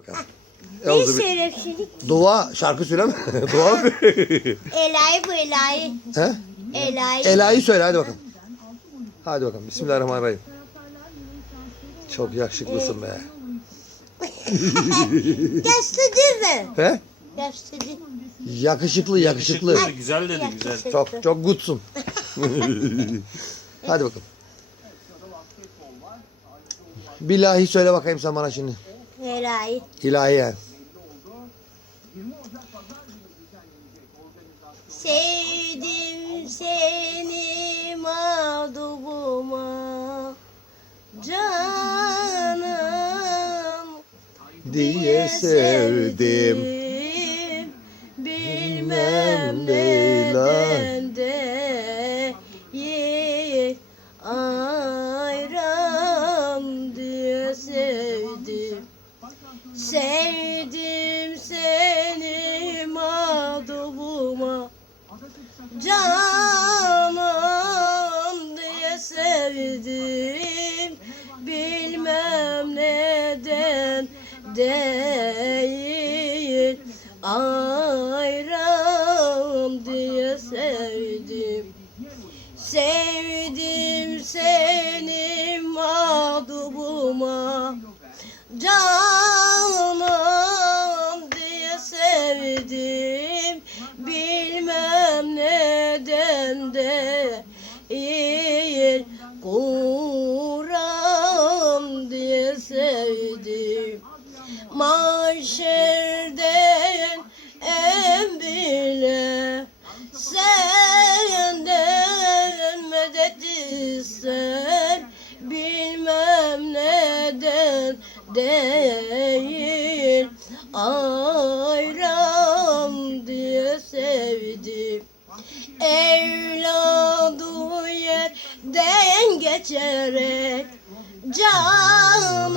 Bakalım. Ne şerefsizlik? Dua şarkı söyleme. Dua mı? Elahi bu elahi. He? Elahi. Ela'yı söyle hadi bakalım. Hadi bakalım. Bismillahirrahmanirrahim. Çok yakışıklısın be. Gösterdi mi? He? Yakışıklı yakışıklı. Yakışıklı, güzel dedi güzel. Çok çok gutsun. hadi bakalım. Billahi söyle bakayım sen bana şimdi. Elahi. İlahi yani. Sevdim seni mağdubuma Canım Diye sevdim. Sevdim seni mağdubuma. Canım diye sevdim. Bilmem neden değil. Ayran diye sevdim. Sevdim seni mağdubuma. Canım değil Kur'an diye sevdim. Mahşerden en bile Senden medet ister. Bilmem neden değil. Ayran yerden geçerek Canım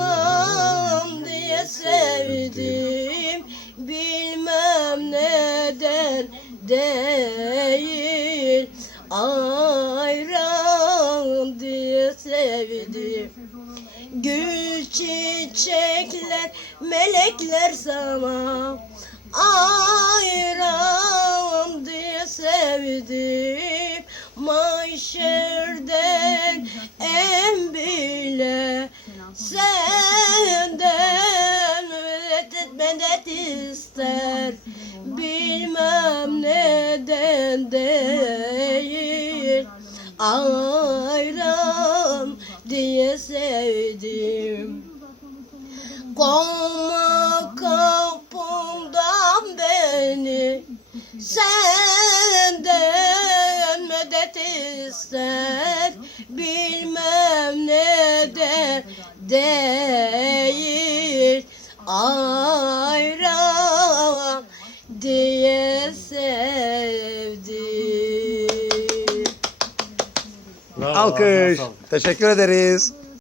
diye sevdim. Bilmem neden değil Ayran diye sevdim. Gül çiçekler melekler sana Ayran diye sevdim. Mahşerden Senden medet medet ister. Bilmem neden değil. Ayran diye sevdim. Kovma kapımdan beni. Senden medet ister. Bilmem değil Ayran diye sevdim Bravo, Alkış. Teşekkür ederiz.